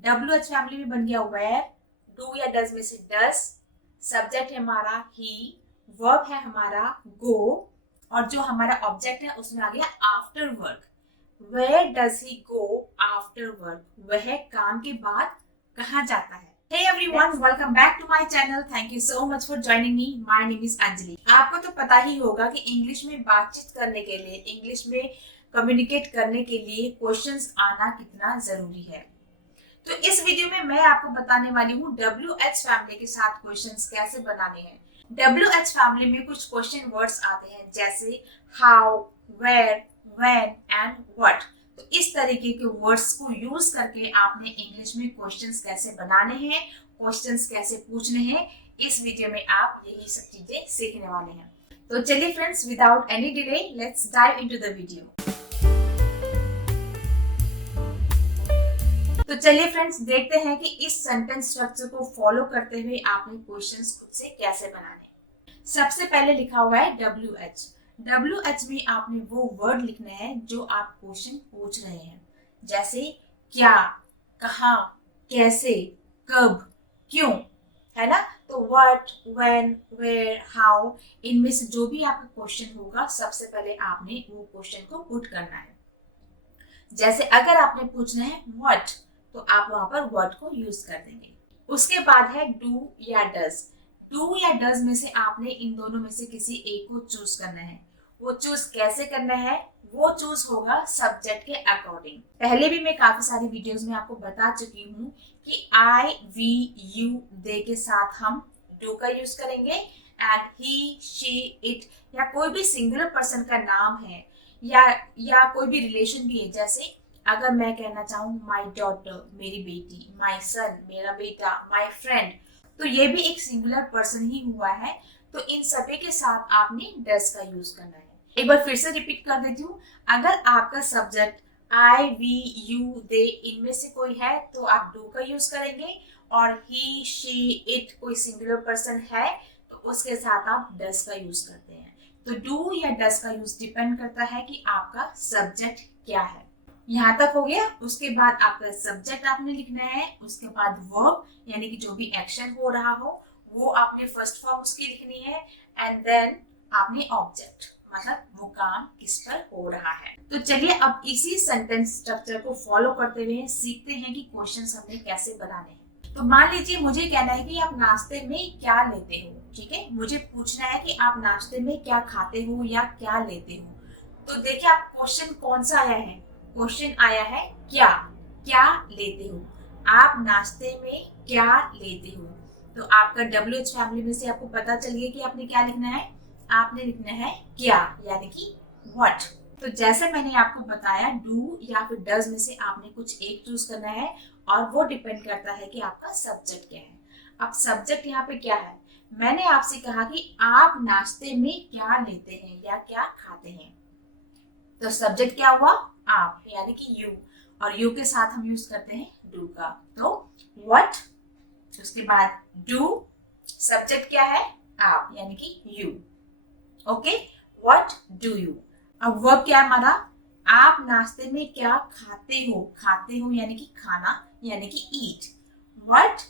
WH family में बन गया वेयर, डू या डज में से डस, सब्जेक्ट है हमारा ही, वर्ब है हमारा गो, और जो हमारा ऑब्जेक्ट है उसमें आ गया after work. Where does he go after work, वह काम के बाद कहाँ जाता है। Hey everyone, welcome back to my channel. Thank you so much for joining me. My name is Anjali. आपको तो पता ही होगा कि इंग्लिश में बातचीत करने के लिए, इंग्लिश में कम्युनिकेट करने के लिए क्वेश्चंस आना कितना जरूरी है। तो इस वीडियो में मैं आपको बताने वाली हूँ WH फैमिली के साथ क्वेश्चंस कैसे बनाने हैं। WH फैमिली में कुछ क्वेश्चन वर्ड्स आते हैं जैसे how, where, when and what. तो इस तरीके के वर्ड्स को यूज करके आपने इंग्लिश में क्वेश्चंस कैसे बनाने हैं, क्वेश्चंस कैसे पूछने हैं, इस वीडियो में आप यही सब चीजें सीखने वाले हैं। तो चलिए friends, without any delay let's dive into the video. तो चलिए फ्रेंड्स, देखते हैं कि इस सेंटेंस स्ट्रक्चर को फॉलो करते हुए आपने क्वेश्चंस खुद से कैसे बनाने। सबसे पहले लिखा हुआ है WH। WH में आपने वो वर्ड लिखना है जो आप क्वेश्चन पूछ रहे हैं, जैसे क्या, कहाँ, कैसे, कब, क्यों, है ना। तो व्हाट, व्हेन, वेयर, हाउ, इनमें से जो भी आपका क्वेश्चन होगा सबसे पहले आपने वो क्वेश्चन को पुट करना है। जैसे अगर आपने पूछना है व्हाट, तो आप वहां पर वर्ड को यूज कर देंगे। उसके बाद है डू या डज। डू या डज में से आपने इन दोनों में से किसी एक को चूज करना है। वो चूज कैसे करना है, वो चूज होगा सब्जेक्ट के अकॉर्डिंग। पहले भी मैं काफी सारी वीडियोस में आपको बता चुकी हूँ कि आई, वी, यू, दे के साथ हम डू का यूज करेंगे, एंड ही, शी, इट या कोई भी सिंगुलर पर्सन का नाम है या कोई भी रिलेशन भी है। जैसे अगर मैं कहना चाहूँ माई डॉटर, मेरी बेटी, माई सन, मेरा बेटा, माई फ्रेंड, तो ये भी एक सिंगुलर पर्सन ही हुआ है। तो इन सभी के साथ आपने डज का यूज करना है। एक बार फिर से रिपीट कर देती हूँ। अगर आपका सब्जेक्ट आई, वी, यू, दे इनमें से कोई है तो आप डू का यूज करेंगे, और ही, शी, इट कोई सिंगुलर पर्सन है तो उसके साथ आप डज का यूज करते हैं। तो डू या डज का यूज डिपेंड करता है कि आपका सब्जेक्ट क्या है। यहाँ तक हो गया। उसके बाद आपका सब्जेक्ट आपने लिखना है, उसके बाद वर्ब यानी कि जो भी एक्शन हो रहा हो वो आपने फर्स्ट फॉर्म उसकी लिखनी है, एंड देन आपने ऑब्जेक्ट मतलब वो काम किस पर हो रहा है। तो चलिए अब इसी सेंटेंस स्ट्रक्चर को फॉलो करते हुए सीखते हैं कि क्वेश्चंस हमने कैसे बनाने हैं। तो मान लीजिए मुझे कहना है कि आप नाश्ते में क्या लेते हो, ठीक है। मुझे पूछना है कि आप नाश्ते में क्या खाते हो या क्या लेते हो। तो देखिए आप क्वेश्चन कौन सा आया है, क्वेश्चन आया है क्या, क्या लेते हो, आप नाश्ते में क्या लेते हो। तो आपका WH फैमिली में से आपको पता चल गया कि आपने क्या लिखना है, आपने लिखना है क्या यानी कि व्हाट। तो जैसे मैंने आपको बताया डू या फिर डज में से आपने कुछ एक चूज करना है, और वो डिपेंड करता है कि आपका सब्जेक्ट क्या है। अब सब्जेक्ट यहाँ पे क्या है, मैंने आपसे कहा कि आप नाश्ते में क्या लेते हैं या क्या खाते हैं। तो सब्जेक्ट क्या हुआ, आप यानी कि यू, और यू के साथ हम यूज करते हैं डू का। तो व्हाट, उसके बाद डू, सब्जेक्ट क्या है, आप यानी कि you. Okay, what do you. अब वर्ब क्या है हमारा, आप नाश्ते में क्या खाते हो, खाते हो यानी कि खाना यानी कि eat. What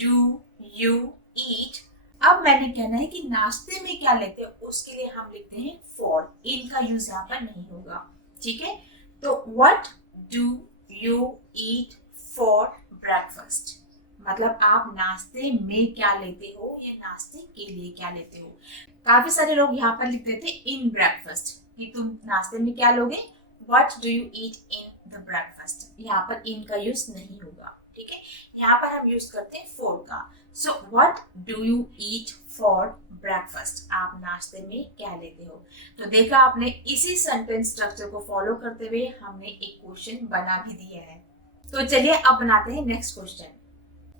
do you eat. अब मैंने कहना है कि नाश्ते में क्या लेते हैं, उसके लिए हम लिखते हैं फॉर, इनका यूज यहाँ पर नहीं होगा, ठीक है। तो what do you eat for breakfast, मतलब आप नाश्ते में क्या लेते हो या नाश्ते के लिए क्या लेते हो। काफी सारे लोग यहाँ पर लिख देते इन ब्रेकफास्ट, कि तुम नाश्ते में क्या लोगे, what do you eat in the breakfast. यहाँ पर इन का यूज नहीं होगा, ठीक है। यहाँ पर हम यूज करते हैं फॉर का। So what do you eat for breakfast, आप नाश्ते में क्या लेते हो। तो देखा आपने, इसी सेंटेंस स्ट्रक्चर को फॉलो करते हुए हमने एक क्वेश्चन बना भी दिया है। तो चलिए अब बनाते हैं नेक्स्ट क्वेश्चन।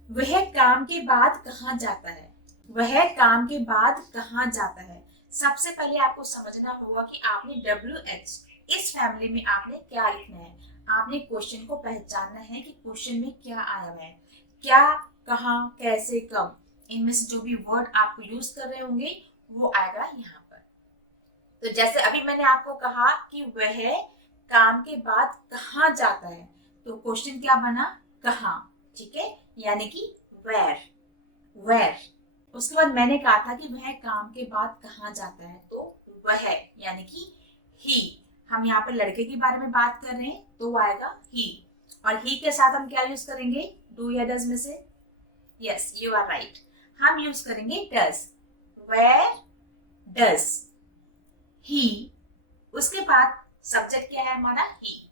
वह काम के बाद कहाँ जाता है, वह काम के बाद कहाँ जाता है। सबसे पहले आपको समझना होगा कि आपने WH इस फैमिली में आपने क्या लिखना है। आपने क्वेश्चन को पहचानना है कि क्वेश्चन में क्या आया हुआ है, क्या, कहाँ, कैसे, कब, इनमें से जो भी वर्ड आपको यूज कर रहे होंगे वो आएगा यहाँ पर। तो जैसे अभी मैंने आपको कहा कि वह काम के बाद कहाँ जाता है, तो क्वेश्चन क्या बना, कहाँ, ठीक है, यानी कि वेयर। उसके बाद मैंने कहा था कि वह काम के बाद कहाँ जाता है, तो वह यानी कि ही। हम यहाँ पे लड़के के बारे में बात कर रहे हैं तो वो आएगा ही, और ही के साथ हम क्या यूज करेंगे, डू या डज में से? यस, यू आर राइट, हम यूज करेंगे डज। वेयर डज ही, उसके बाद सब्जेक्ट क्या है हमारा, ही।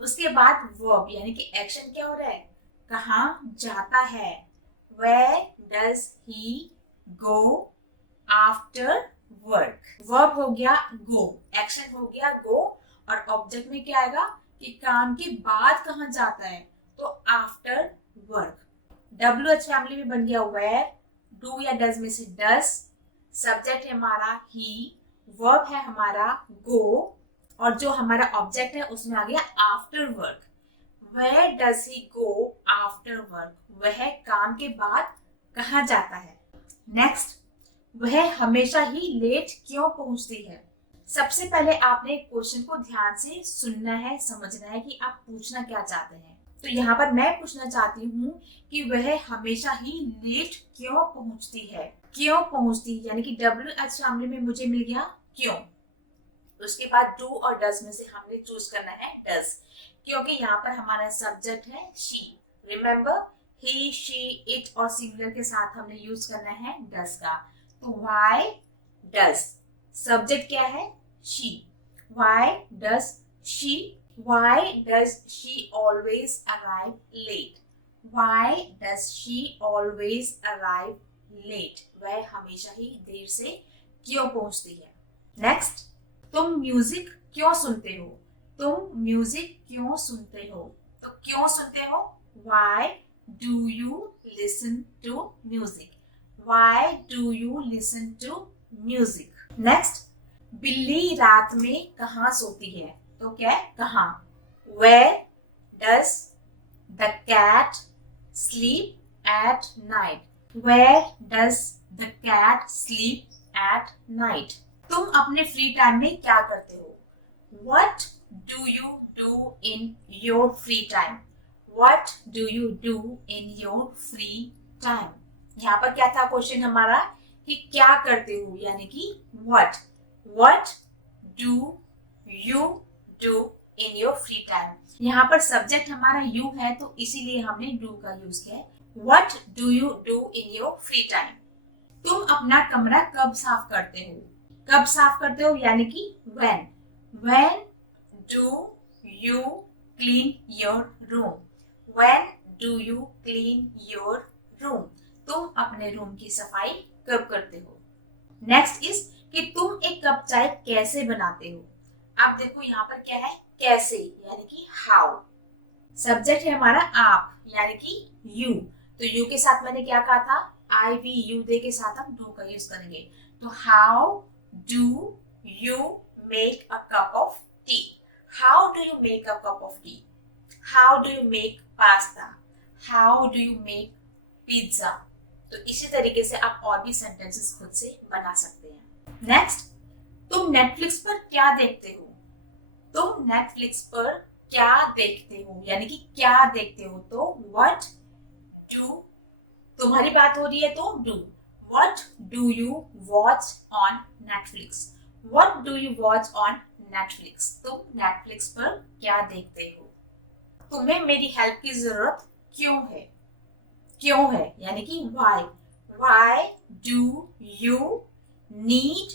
उसके बाद वर्ब यानी कि एक्शन क्या हो रहा है, कहाँ जाता है, Where does he go after work? Verb हो गया go, एक्शन हो गया go, और ऑब्जेक्ट में क्या आएगा कि काम के बाद कहाँ जाता है, तो आफ्टर वर्क। WH फैमिली में बन गया where, do या does में से does, सब्जेक्ट है हमारा he, वर्ब है हमारा go, और जो हमारा ऑब्जेक्ट है उसमें आ गया after work. Where does he go after work? वह काम के बाद कहाँ जाता है। नेक्स्ट, वह हमेशा ही लेट क्यों पहुंचती है। सबसे पहले आपने क्वेश्चन को ध्यान से सुनना है, समझना है कि आप पूछना क्या चाहते हैं। तो यहाँ पर मैं पूछना चाहती हूँ कि वह हमेशा ही लेट क्यों पहुंचती है। क्यों पहुंचती यानी कि WH फैमिली में मुझे मिल गया क्यों। उसके बाद डू और डज में से हमने चूज करना है डज, क्योंकि यहाँ पर हमारा सब्जेक्ट है she. Remember, he, she, it और सिंगुलर के साथ हमने यूज करना है डज का। तो व्हाई डज, सब्जेक्ट क्या है, she. Why does she, why does she always arrive late. Why does she always arrive late, वह हमेशा ही देर से क्यों पहुंचती है। नेक्स्ट, तुम म्यूजिक क्यों सुनते हो। तुम म्यूजिक क्यों सुनते हो, तो क्यों सुनते हो, Why do you listen to music? Why do you listen to music? Next, बिल्ली रात में कहाँ सोती है, तो क्या है कहाँ। Where does the cat sleep at night? Where does the cat sleep at night? तुम अपने फ्री टाइम में क्या करते हो। What do you do in your free time? What do you do in your free time? यहाँ पर क्या था क्वेश्चन हमारा कि क्या करते हो, यानी कि what do you do in your free time? यहाँ पर सब्जेक्ट हमारा you है तो इसीलिए हमने do का यूज किया है। What do you do in your free time? तुम अपना कमरा कब साफ करते हो। कब साफ करते हो यानी कि when do you clean your room? When do you clean your room? तुम अपने रूम की सफाई कब करते हो। नेक्स्ट इज कि तुम एक कप चाय कैसे बनाते हो। अब देखो यहाँ पर क्या है, कैसे यानी कि हाउ। सब्जेक्ट है हमारा आप यानी कि यू, तो यू के साथ मैंने क्या कहा था, आई वी यू दे के साथ हम डू का यूज करेंगे। तो how do you make a cup of T. How do you make a cup of T. How do you make pasta. How do you make pizza. तो इसी तरीके से आप और भी सेंटेंसेस खुद से बना सकते हैं। नेक्स्ट, तुम नेटफ्लिक्स पर क्या देखते हो। तुम नेटफ्लिक्स पर क्या देखते हो यानी कि क्या देखते हो, तो व्हाट डू, तुम्हारी बात हो रही है तो do. What do you watch on Netflix. What do you watch on Netflix, तुम नेटफ्लिक्स पर क्या देखते हो। तुम्हें मेरी हेल्प की जरूरत क्यों है। क्यों है यानी कि why do you need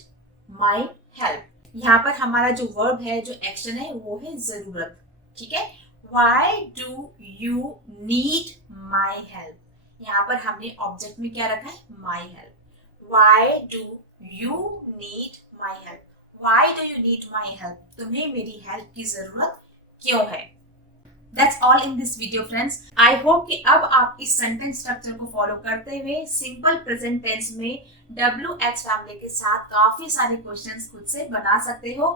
my help। यहाँ पर हमारा जो वर्ब है, जो एक्शन है वो है जरूरत, ठीक है। why do you need my help, यहाँ पर हमने ऑब्जेक्ट में क्या रखा है, my help। why do you need my help, why do you need my help, तुम्हें मेरी हेल्प की जरूरत क्यों है। That's all in this video friends. I hope कि अब आप इस सेंटेंस स्ट्रक्चर को फॉलो करते हुए सिंपल प्रेजेंट टेंस में WH फैमिली के साथ काफी सारे क्वेश्चंस खुद से बना सकते हो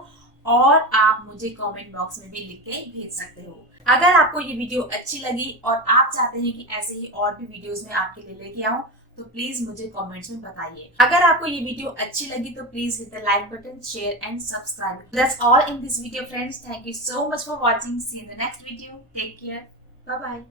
और आप मुझे कमेंट बॉक्स में भी लिख के भेज सकते हो। अगर आपको ये वीडियो अच्छी लगी और आप चाहते हैं कि ऐसे ही और भी वीडियोस में आपके लिए लेके आऊं तो प्लीज मुझे कमेंट्स में बताइए। अगर आपको ये वीडियो अच्छी लगी तो please hit the like button, share and subscribe. That's all in this video friends. Thank you so much for watching. See you in the next video. Take care. Bye bye.